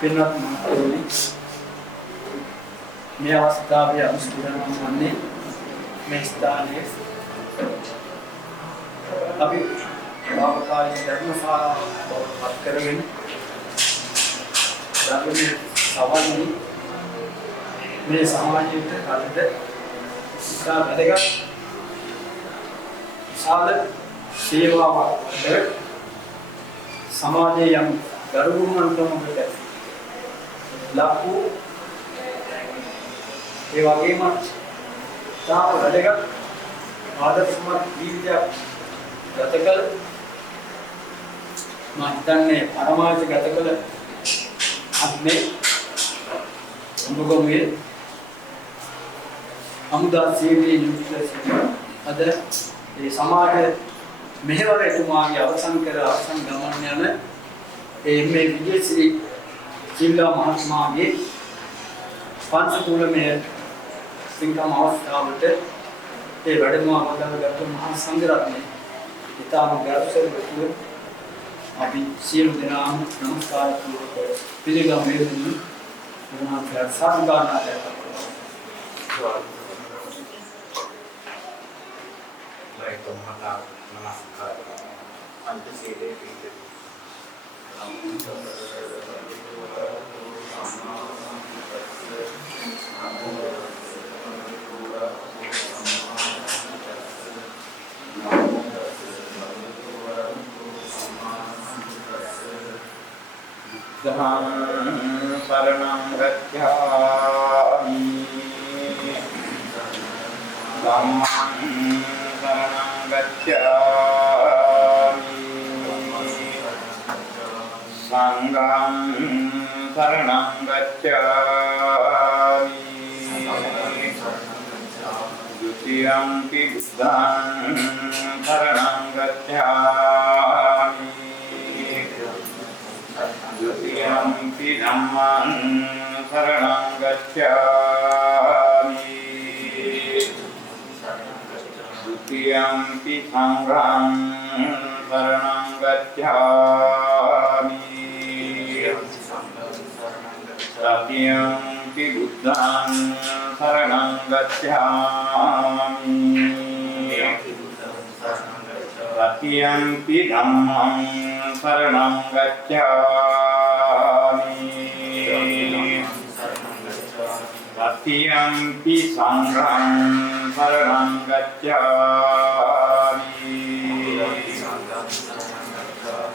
පින්වත් මහත්මයානි මේ අවස්ථාවේ අනුස්මරණ වන්නේ මේ ස්ථානයේ අපි වාවකාලික ධර්මශාලාවක් කරගෙන ධර්මයේ සවන්නේ මේ සමාජයට කලින්ද ඉස්සා වැඩගත් සාද සේවාවක් සමාජයේ යම් ගරුමුන්කමකට ලක්ු ඒ වගේම තාම වැඩගත් ආදර්ශමත් ජීවිතයක් ගත කළ මම හිතන්නේ පරමාර්ථ ගත කළ අත්මේ ඔබගොමේ අමුදා සේවයේ යුක්ත අද මේ සමාජ මෙහෙවර එතුමාගේ අවසන් ගමන් යන මේ විජේශ්‍රී ජිල්ලා මහත්මයාගේ පංචකූලමය සිංකම් අවස්ථාවට ඒ වැඩමවා වදාළගත් මහා සංඝරත්නය ඉතාම ගෞරවයෙන් අපි සියලු දෙනාම නමස්කාර පූර්වක පිළිගන්නෙමු. මොනවාද සාදුකාරණා කරනවා. Baik, maka namaskar. Antasile pintu. Dhamma saranam gacchāmi Dhammam saranam gacchāmi Sangham saranam gacchāmi Dutiyampi buddham saranam gacchāmi Dutiyampi dhammam saranam gacchāmi Dutiyampi sangham saranam gacchāmi Tatiyampi buddham saranam gacchāmi Tatiyampi dhammam saranam gacchāmi Tatiyampi sangham saranam gacchāmi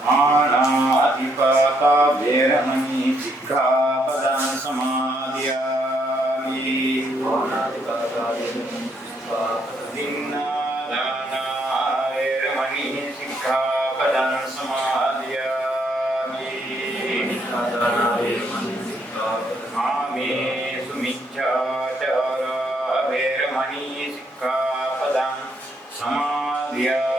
Ānātipātā vēramaṇī sikkhapadam samādhiyāmi Dinnādānā vēramaṇī sikkhapadam samādhiyāmi Āmesu miccācārā vēramaṇī sikkhapadam samādhiyāmi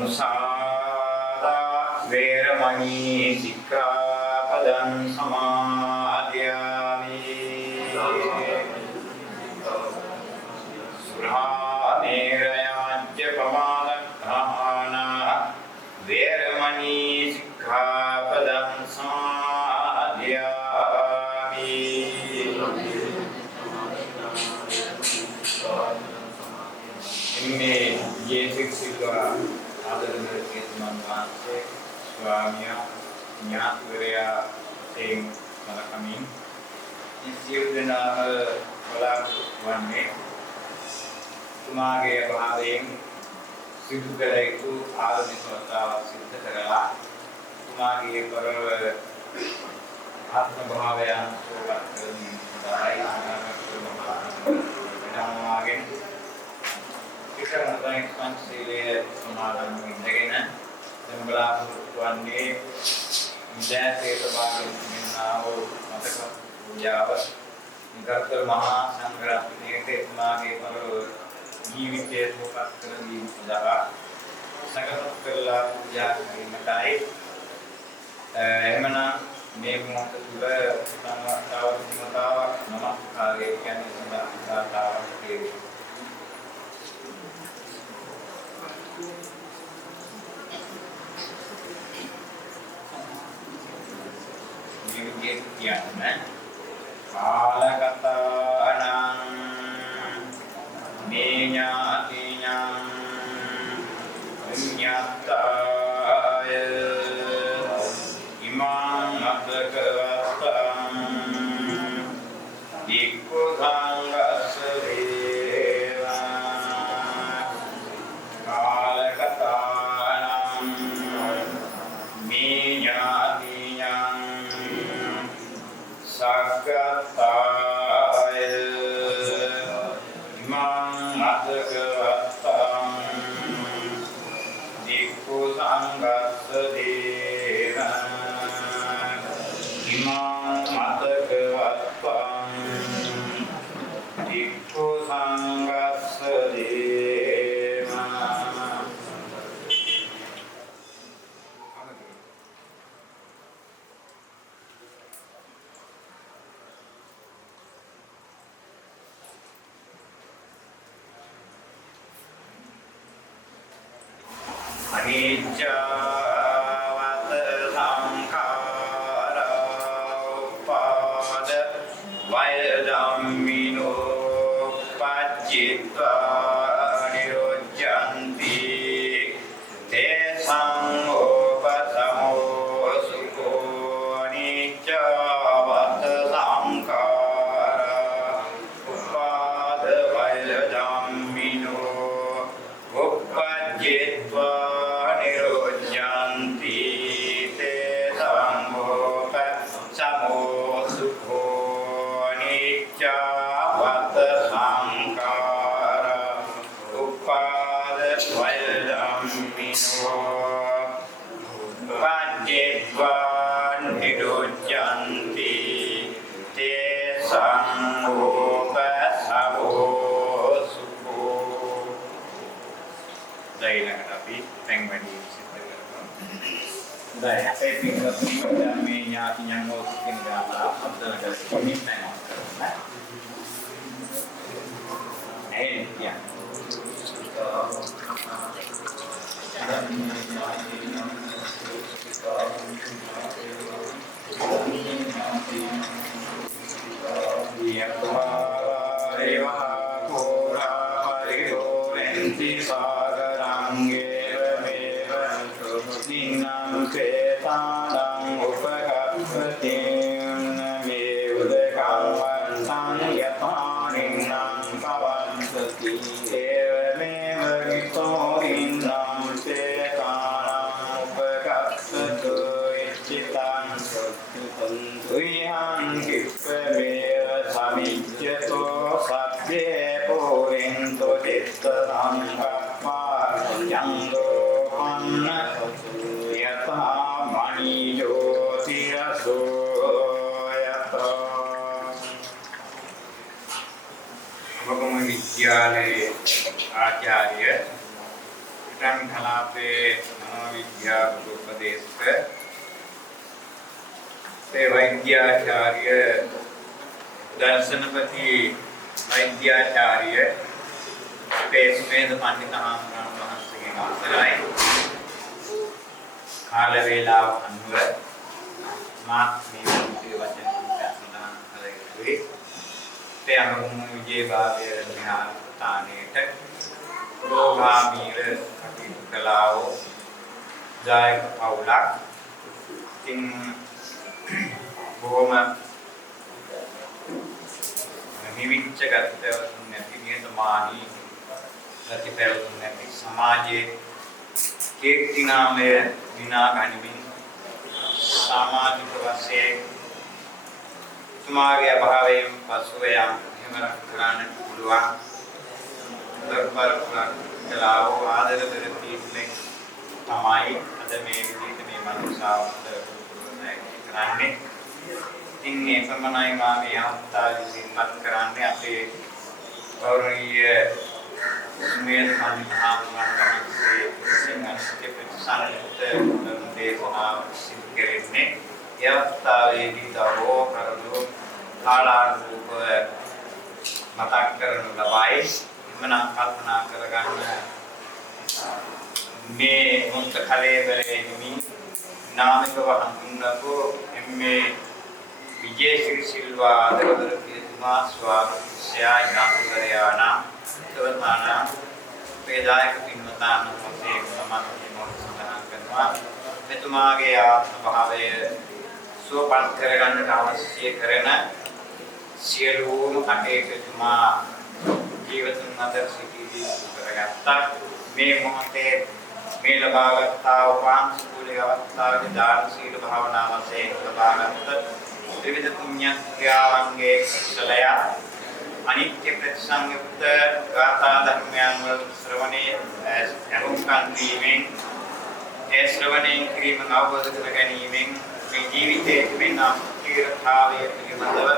Musādā vēramaṇī sikkhapadam samādhiyāmi Surānērayācca pamādakkhānā vēramaṇī sikkhapadam samādhiyāmi Ini Yesikwa ආදරණීය කෙතුමන් වහන්සේ ස්වාමියා ඥාතිවරයා තෙන් කලකමින් සියලු දෙනාම බලාපොරොත්තු වන්නේ තුමාගේ භාවයෙන් සිදු කළ යුතු ආධුනික වතාවක් සිද්ධ කරලා තුමාගේ පරව ආත්ම භාවයන් සෝවත් කරමින් සදායි ආනන්දයෙන් ඉස්සරහට පංචශීලයේ සමාදන් වෙගෙන සම්බලාපොරොත්තු වන්නේ විද්‍යාර්ථී සභාවේ මෙන්නාවෝ මතක පූජාව ගරුතර මහා සංඝරත්නයේ තෙමාගේ පරව ජීවිතයේ සෝපත් කරමින් සදා සකස් කරලා පූජා කිරීමටයි එහෙමනම් මේ මොහොත තුළ සම්මාතාවක් නමස්කාරය කියන්නේ සදාතාවක් කියන්නේ කියන්නේ කාලකතානං මේඥාතිඥං විඤ්ඤාතාය ඉමං අත්කවත්තං වික්ඛු සංඝස්ස දේවා කාලකතානං මේඥාතිඥං සග්ගතාය ඉමං අත්කවත්තං වික්ඛු සංඝස්ස දේවා ඉමං අත්කවත්තං වික්ඛු සංඝස්ස දේවා අනිච්චවත සංඛාරා උපාද වය ධම්මිනෝ පච්චිත්වා නිරොච්ඡන්ති තේසං ඕපසමෝ සුඛෝ අනිච්චවත සංඛාරා උපාද වය ධම්මිනෝ උපච්චිත්වා Baik, saya tinggal damainya yang mau tinggal atau ada ini tengok. Ya. Ya Dewa Pura Paridorensi Sagarangge Ninam Ketadang Upakapatim Me Udekam Vantang Yataninam Kavantati Eva Meva Gito Innam Ketanam Upakapatu Ichitan Tuyan Kipameva Samijyato Sabye Purinto Chittatam Kapar Yangdo Panna Yata Mani Jyotiraso Yata Bhagama Vidyalaya Acharya Vitam Khalape Manovidya Upadesha Te Vaidyacharya Darshanapati Vaidyacharya Te Sumedha Pandita Mahansaගේ අවසරයි කාල වේලාව අනුව මාත් මේ වචන සඳහන් කළ යුතුයි. ඒ අනුව විජේභාගය විහාරස්ථානයේට රෝගාමීර කටයුතු කළා වූ ජායක පවුලක් ඉතින් බොහොම නිවිච්ච ගතවතුන් නැති නියතමානී ප්‍රතිපලතුන් නැති සමාජයේ කීර්ති නාමය විනා ගනිමින් සමාජික වශයෙන් සමාගයේ අභාවයෙන් පසුව යම් හිමරක් කරන්න පුළුවන් දර්පර කලාව ආදර දෙතින්නේ තමයි අද මේ විදිහට මේ මනුස්සාවන්ට කරන්නේ. ඉතින් මේ සම්මනයි මා මේ අවස්ථාවේදී මත් කරන්නේ අපේ ගෞරවනීය මේ සම්මානයේ සිංහලයේ ප්‍රතිසංයුක්ත දේශනාව සිදු කෙරෙන්නේ යවස්ථාවේදී තවෝ කරදු කාලානුරූප මතක් කරනු ලබයි. මම කල්පනා කරගන්න මේ මුක්ත කලේබරේ නිමි නාමිකව හඳුන්වපු මේ Vijay Silva, Dr. Kirtuma, Swabsya, Nakudarayana, Tavatana, Vedaya Pinmatana, Mose, Samaki, Mosana, Kanwa, Metumagaya, Bahave, So Pankaran, Ramasi, Karana, Sielu, Ake, Tuma, Givatum, Mother City, Karagata, May Monte, Melabagata, Pan, Suligavata, Vidan, Sil Bhavana, Mase, Labagata. त्रिविध पुण्य क्रियावंगे कुशलया अनित्य प्रसंगयुक्त गाथा धर्म्यान्वल श्रवणे एवंकांतीमें श्रवणे cream अवबोध करगनीमें में जीविते में नाम तीर्थावे त्रिमंडल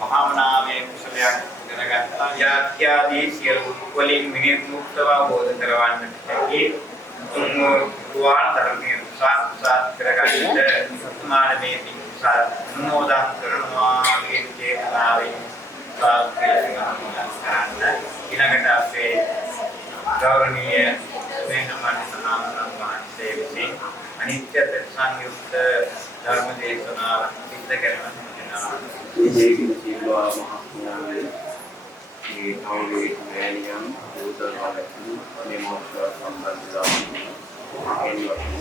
महामनामे कुशलया करगता यात्यादि सियल वलिन विनिर्मुक्तवा बोध करवान है कुवान धर्म्य साथ करगता मानवे Noda Karma Gate Lavi Inagata Fe Gauraniya Venaman Sanaman Sevisi Anitya Sanyukta Dharmadesana Vittakarman Vijay Silva Mahapunani Tauli Maniam Uda Valaki Nemosha Sambandha Envati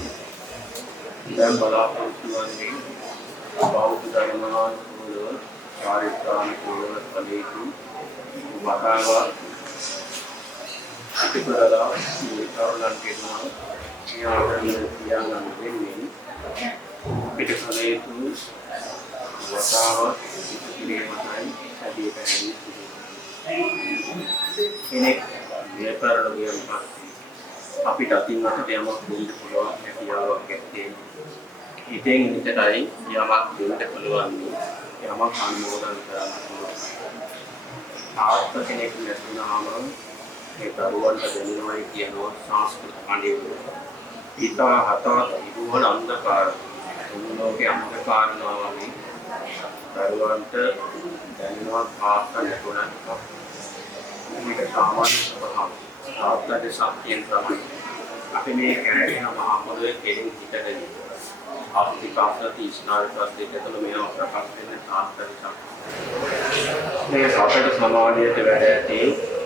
Dan Balapur Sivani Bauta Dharmanan Kudu, Charitran Kudu, Palitu, Bakawa, Tiparada, Karolan Kidna, Yang and Winning, Pitapaletu, Bakawa, Tipaman, Sadi Padi, Inek, Nepar of Yam Apitatin, Yama, Pulo, Epiawa, Captain. Eating in the time, Yamak, Puluan, Yamak, and more than after connecting the Sunama, a Taruan, the Illinois, Piano, Sanskrit, and Ita Hata, Ibuan on the car, Unoke on the car, Navami, Taruan, Danua, after the Tunaka, make a shaman after the Sakian Saman. Apime carrying a Mahamodu getting hit. After the conference, each night was the Catalumia of the country and after the country. They offered a Somalia to variety,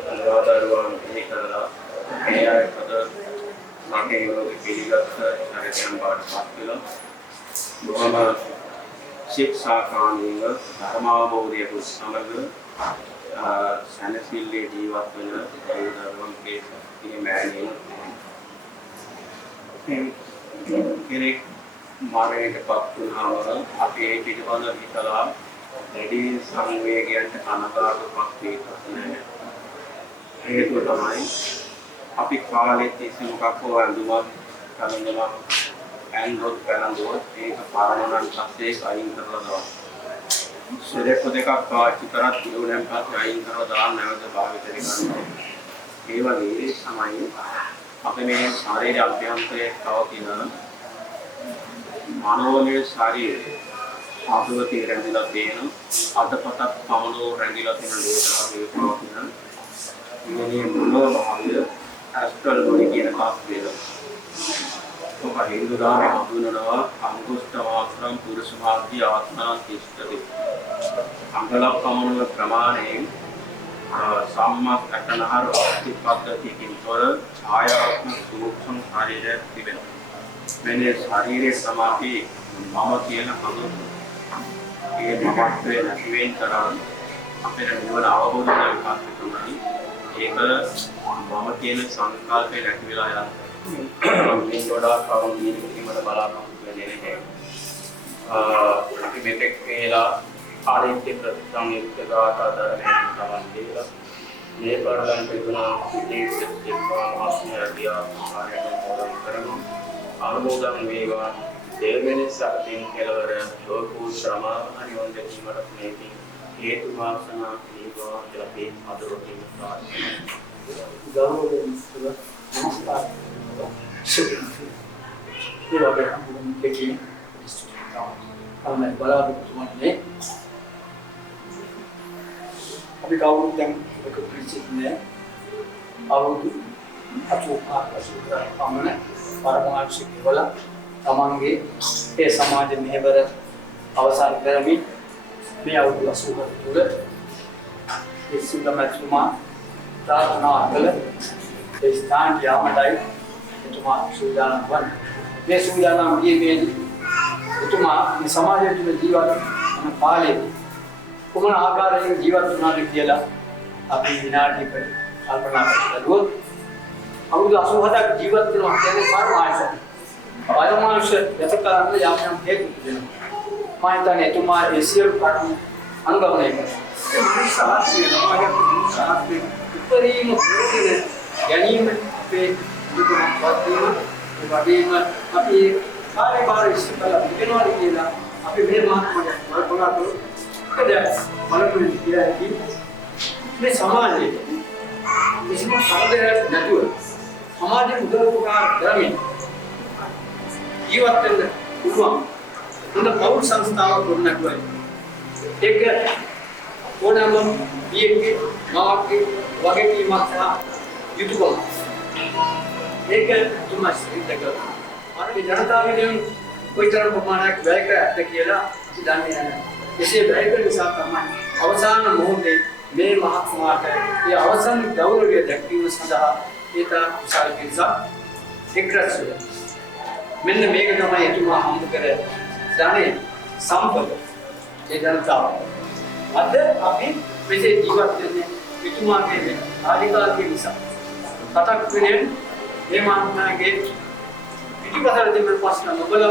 and rather one Nicola, AI for the Market Euro, Piligas, and Hospital. Muhammad Shiksa Khan, Dharma Bodhi, Samaga, Sanasili, Diva, the one case of the man. Married Papun Hamara, Api Tijuana Vitala, ladies Sangway and Anaka to Pakti, Hetu Tamai, Api Kali, Simkapo and Duma, Kalangama, and Rod Palango, take a Paranon and Sasek, I interrada. So therefore, they got Chikarat, you and Patra interrada, never the Bavitarian. Eva Giri, Samai, Api Sari Alpiante, Tawakina. Manually, Sari, after the Randila Dana, after Pata Pamano, Randila Dana, many Muno, Astral Bodikin Hospital. So, Hindura, Abunava, Angustava from Purusmati, Atman, history. Angala Pamano, Pramane, Samma Katanar, the Pata taking for Aya, Suksum, Harida, Tibet. मैंने शारीरिक समाधि मामा किए ना हम ये मामा पे नसीबें करान अपने जीवन आवबोध में विकास करना एक मामा किए ना संस्कार पे नसीबें आया इन जोड़ा काम ये किसी मत बाला काम पे देने हैं मेटेक पेला आदित्य प्रतिष्ठान युक्त गाता दर में सामान देगा ये परदान पे गुना देश से मासने दिया सारे में करना Anumodan Vega, Devene Satin, Keller, Loku, Shama, and on the team of making, Yetu Masana, Eva, Jalapi, other routine start. Government start. You are taking I'm like Bala to one day. We go them to preach in there. I will do a 2 hours permanent. පරමාර්ථික වල තමන්ගේ ඒ සමාජ මෙහෙවර අවසන් කරමින් මේ අවුරුදු 80 තුළ ඒ සිංගමතුමා ප්‍රාර්ථනා කළ ඒ ස්ථාන යාමටයි එතුමා සූදානම් වන්නේ. මේ සූදානම් වීමේදී එතුමා මේ සමාජය තුළ ජීවත් වන කාලයේදී කුමන ආකාරයකින් ජීවත් වුණාද කියලා අපි විනාඩියකට කල්පනා කරලා අවුරුදු 87ක් ජීවත් වෙනවා කියන්නේ පරමාර්ථයි. පරමාර්ථ යථාර්ථය යම් හේතු දෙනවා. මම හිතන්නේ එතුමා ඒ සියලු කරුණු අනුගමනය කරනවා. ඒ මිනිස් සාහිත්‍ය නමගේ සාහිත්‍ය උපරිම ප්‍රතිනේ ගැනීම අපේ වගේම අපි කාර්යභාර ඉස්සෙල්ලා වෙනවා කියලා අපි මේ මාතෘකාවට කල්පනා කරලා බලපෑම් කියන්නේ මේ සමාජයේ කිසිම සාධරයක් නැතුව සමාජයේ උදව් උපකාර කරමින් ජීවත් වෙන්න පුළුවන් හොඳ පෞල් සංස්ථාවක් ගොඩනගුවා. ඒක ඕනෑම පියෙක්ගේ මාගේ වගකීමක් සහ යුතුයකමක්. ඒක තුමා සිද්ධ කරනවා. අනිත් ජනතාවගෙන් කොයිතරම් ප්‍රමාණයක් වැය කරාද කියලා අපි දන්නේ නැහැ. එසේ වැය කරන නිසා තමයි අවසාන මොහොතේ මේ මහත්මාට මේ අවසන් ගෞරවය දැක්වීම සඳහා ඒත විශාල පිරිසක් එක්රැස් වෙනවා. මෙන්න මේක තමයි එතුමා හම්බ කර ධනෙ සම්පත ඒ ජනතාව. අද අපි මෙසේ ජීවත් වෙන්නේ එතුමාගේ ආධිකාරික නිසා. කටක් වෙනෙන් මේ මහත්මයාගේ පිටිපසට තිබෙන ප්‍රශ්න නොබල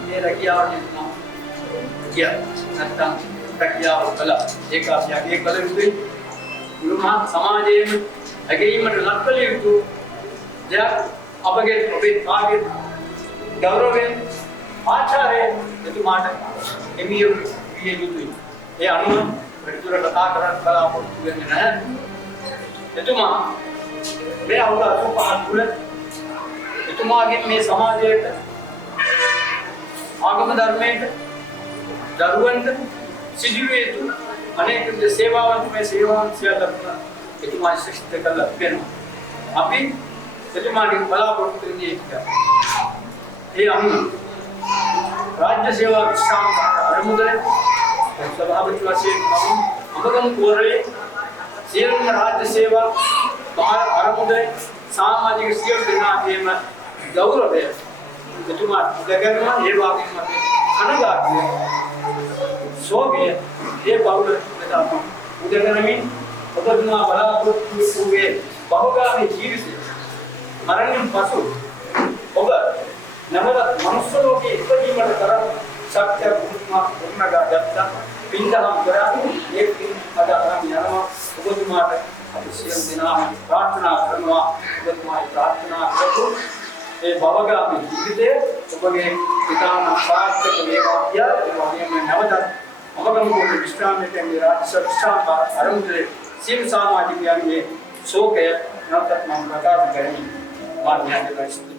මේ රැකියාව දෙන්නා. නැත්තම් රැකියාව කළා. ඒක අපි අගය කළ යුතුයි. මුළු සමාජයේම ඇගීමට ලක් කළ යුතු දෙයක් අපගේ ඔබේ කාගේ ගෞරවයෙන් ආචාර්ය එතුමාට එමිය විය යුතුයි. ඒ අනුව වැඩිදුර කතා කරන්න බලාපොරොත්තු වෙන්නේ නැහැ. එතුමා මේ අවුරුදු 85 තුළ එතුමාගේ මේ සමාජයට ආගම ධර්මයට දරුවන්ට සිදුවේ යුතු අනේක සේවාවන් මේ සේවාවන් සියල්ල එතුමා ශිෂ්ට කළා වෙනවා. අපි එතුමාගේ බලාපොරොත්තු වෙන්නේ ඒක. ඒ අනුව राज्य सेवा विश्राम अरमुदरे सभापति वशीम अमगम कोरले सेवम राज्य सेवा बाहर अरमुदरे सामाजिक सेवा देना एम गौरव है तुमा गगनमा ये वाक्य मते अनगाग्य सोगे ये बाउल बता उदगरमी ඔබතුමා බලාපොරොත්තු වූයේ බහුගාමී ජීවිතය මරණයෙන් පසු ඔබ නැවත මනුස්ස ලෝකයේ ඉපදීමට තරම් ශක්තිය පුදුමා වුණා ගත්තා පින්දහම් කරා ඒ පින් අදාළම යනවා ඔබතුමාට අපි සියලු දෙනා ප්‍රාර්ථනා කරනවා ඔබතුමායි ප්‍රාර්ථනා කරමු ඒ බහුගාමී ජීවිතය ඔබගේ පිතාම සාර්ථක වේවා කියලා ඒ වගේම නැවත ඔබගම කොට විශ්‍රාමයෙන් රාජ්‍ය විශ්‍රාම ආරම්භයේ සියලු සමාජිකයන්ගේ ශෝකය නැවතත් මම ප්‍රකාශ කරමි මාර්ගයට ගස්තුති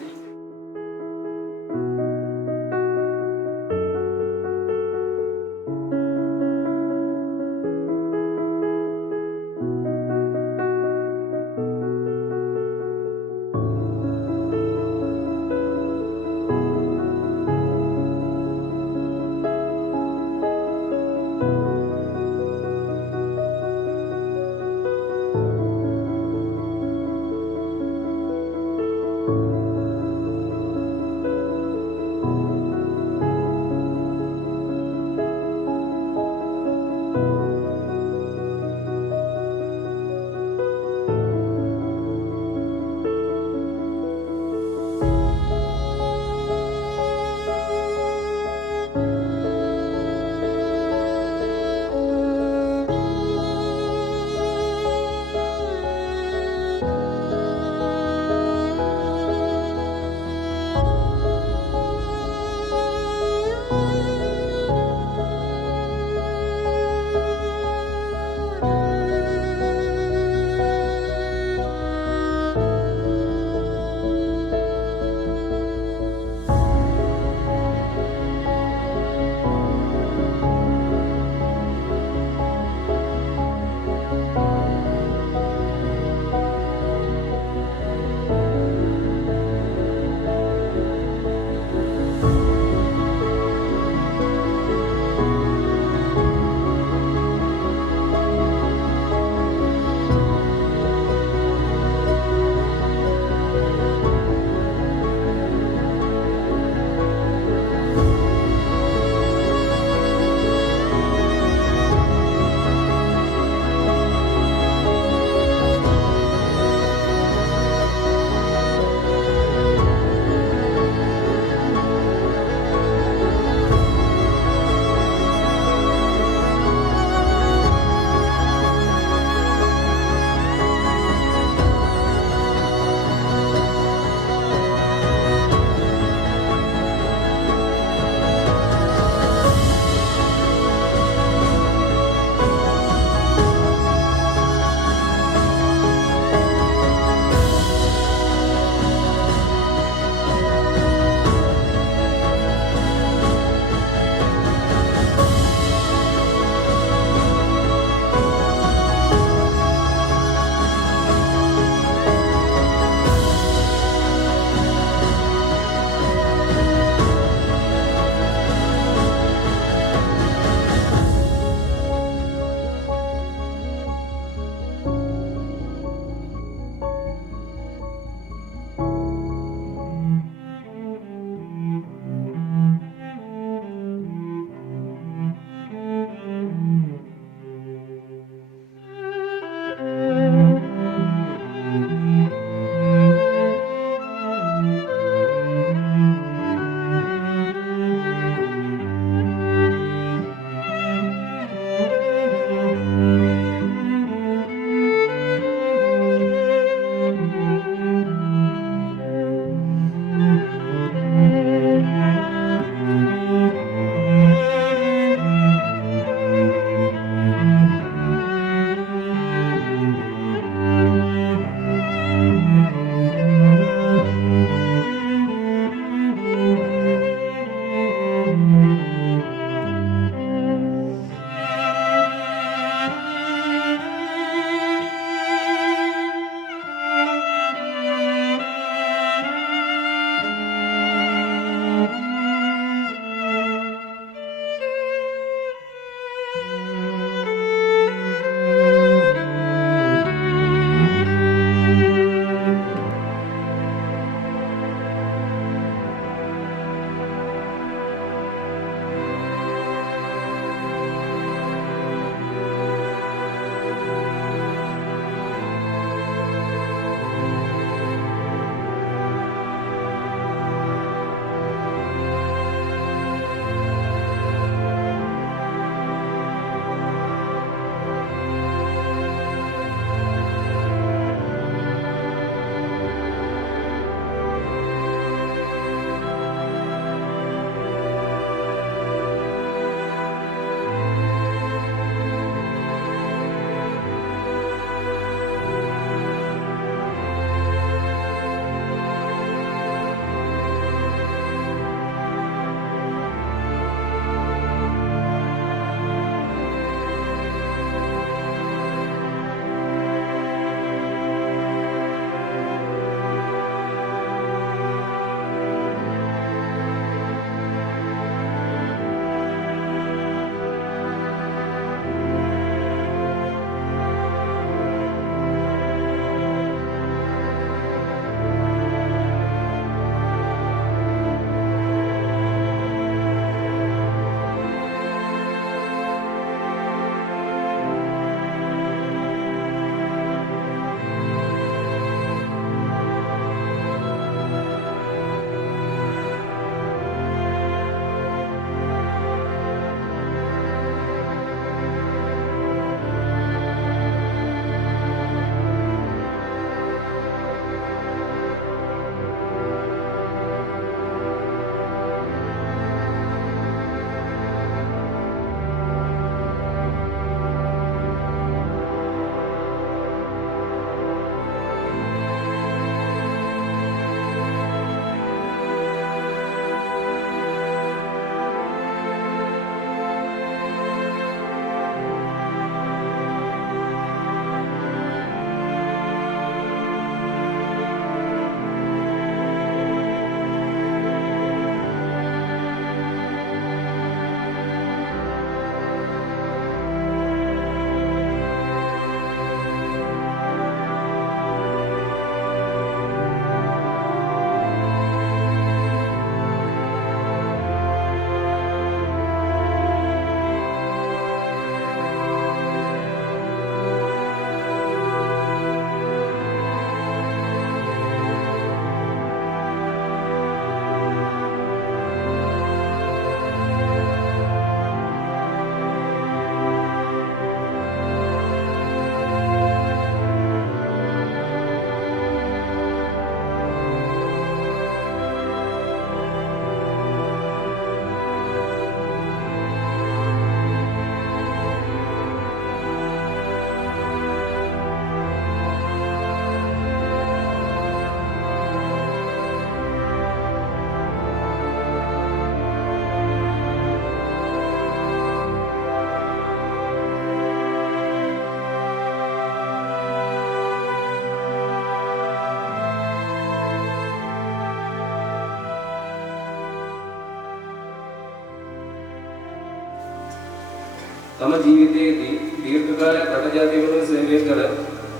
තම ජීවිතයේදී දීර්ඝ කාලයක් රට ජාතිය වෙනුවෙන් සේවය කළ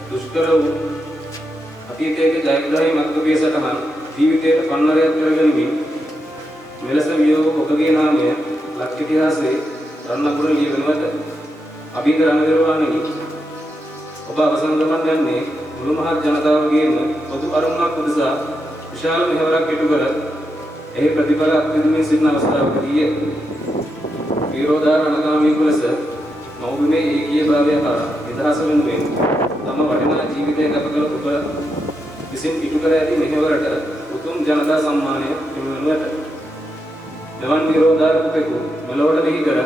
දුෂ්කර වූ අතීතයේ ජයග්‍රහී මත්කපිය සටහන් ජීවිතයට පන්නරයක් කරගනිමින් මෙලෙස වියෝ ඔබගේ නාමය ලක් ඉතිහාසයේ රන්නකුර ලියවෙනවද? අභිද රණවිරවාණනි, ඔබ අවසන් ගමන් යන්නේ මුළු මහත් ජනතාවගේම පොදු අරමුණක් උදෙසා විශාල මෙහෙවරක් ඉටු කර එහි ප්‍රතිඵල අත්විඳිමින් සිටින අවස්ථාවකදී විරෝධාර අනගාමී ලෙස මෞබිමේ ඒකීයභාවය හා නිදහස වෙනුවෙන් තම වටිනා ජීවිතය ගත කළ ඔබ විසින් ඉටු කර ඇති මෙහෙවරට උතුම් ජනතා සම්මානය හිමිවනු ඇත. මෙවන් විරෝධාර පුතෙකු මෙලොවට බිහි කර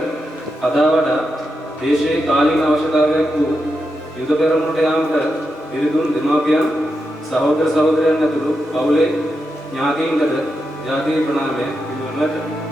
අදා වඩා දේශයේ කාලීන අවශ්‍යතාවයක් වූ යුද පෙරමුණට යාමට පිරිදුන් දෙමාපියන් සහෝදර සහෝදරයන් ඇතුළු පවුලේ ඥාතීන්ටද ජාතික ප්‍රණාමය පිළිගනු ඇත.